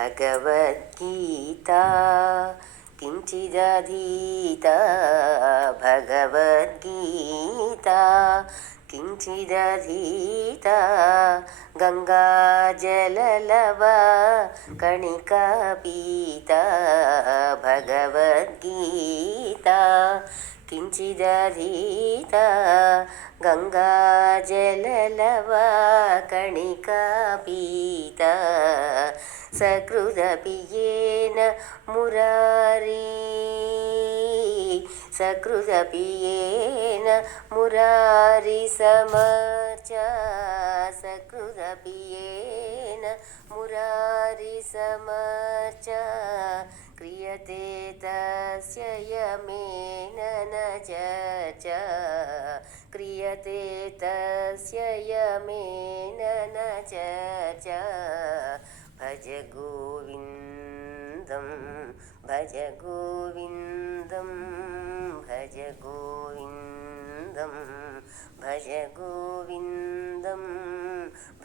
भगवद्गीता किञ्चिदधीता भगवद्गीता किञ्चिदधीता गङ्गाजललवा कणिका पीता भगवद्गीता किञ्चिदधीता गङ्गाजललवा कणिका पीता सकृदपि येन मुरारी समर्चा सकृदपि येन मुरारी समर्चा क्रियते तस्य यमेन न चर्चा क्रियते तस्य यमेन न चर्चा भज गोविन्दं भज गोविन्दं भज गोविन्दं भज गोविन्दं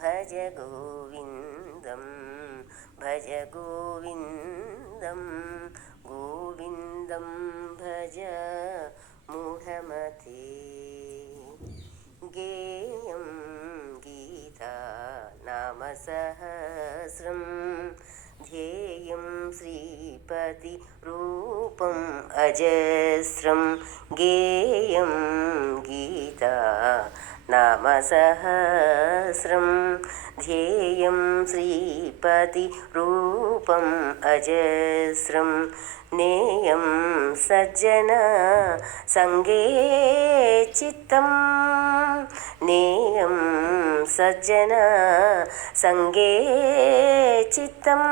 भज गोविन्दं भज गोविन्दं गोविन्दं भज मूढमते गेयं गीता नाम सहस्रं ध्येयं श्रीपतिरूपम् अजस्रं गेयं गीता नाम सहस्रं ध्येयं श्रीपतिरूपम् अजस्रं नेयं सज्जना संगे चित्तं नेयं सज्जना संगे चित्तं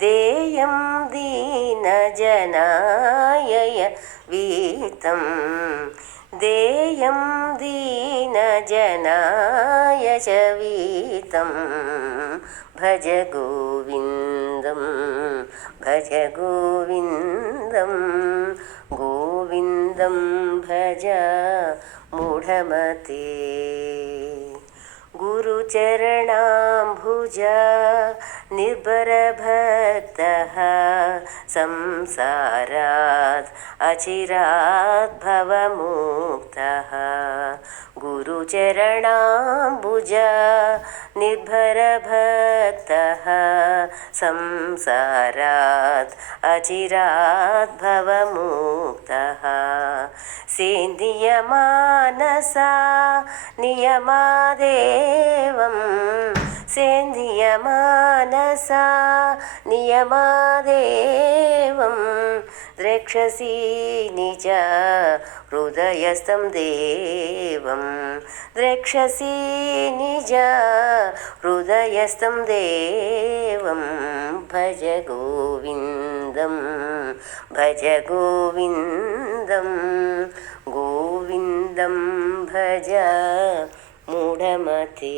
देयं दीनजनाय वीतं देयं दीनजनाय च वीतं भज गोविन्दं भज गोविन्दं गोविन्दं भज मूढमते गुरुचरणाम्बुजा निर्भरभक्तः संसारात् अचिरात् भवमुक्तः गुरुचरणाम्बुजा निर्भरभक्तः संसारात् अचिरात् भवमुक्तः सेन्द्रियमानसा नियमादेवं सेन्द्रियमानसा नियमादेवं द्रक्षसि निज हृदयस्थं देवं द्रक्षसि निज हृदयस्थं देवं भज गोविन्दं भज गोविन्दं गोविन्दं भज मूढमते।